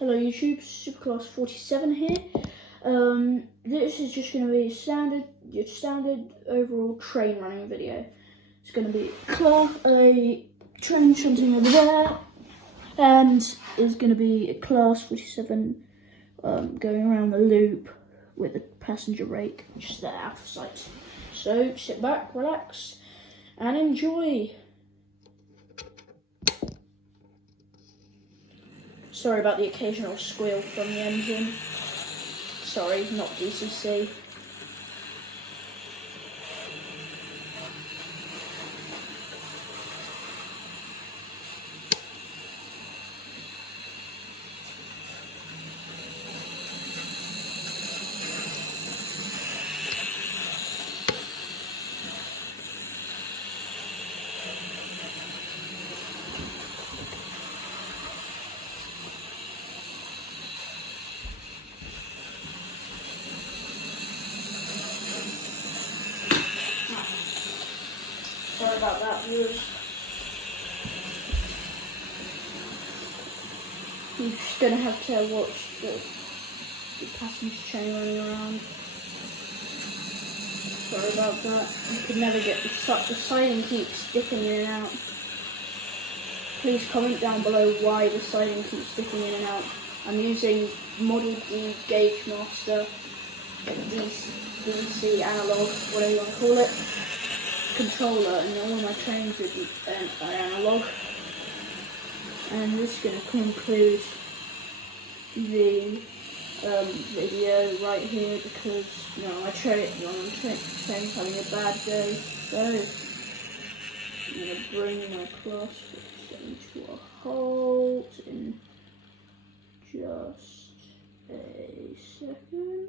Hello YouTube, Superclass 47 here. This is just going to be your standard overall train running video. It's going to be a train shunting over there, and there's going to be a Class 47 going around the loop with a passenger rake just there out of sight. So sit back, relax, and enjoy. Sorry about the occasional squeal from the engine. Sorry, not DCC. Sorry about that, viewers. You're just gonna have to watch the passenger train running around. Sorry about that. You could never get the siding keeps sticking in and out. Please comment down below why the siding keeps sticking in and out. I'm using Model D Gauge Master, DC analog, whatever you want to call it, controller, and all my trains are analog. And this is going to conclude the video right here because my train's having a bad day. So I'm going to bring my Class 47 to a halt in just a second.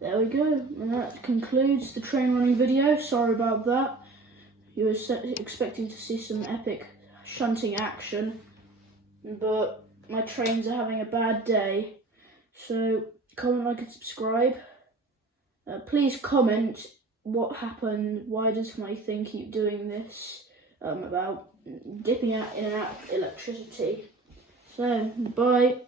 There we go, and that concludes the train running video. Sorry about that. You were expecting to see some epic shunting action, but my trains are having a bad day. So comment, like, and subscribe. Please comment what happened. Why does my thing keep doing this? About dipping out in and out electricity. So bye.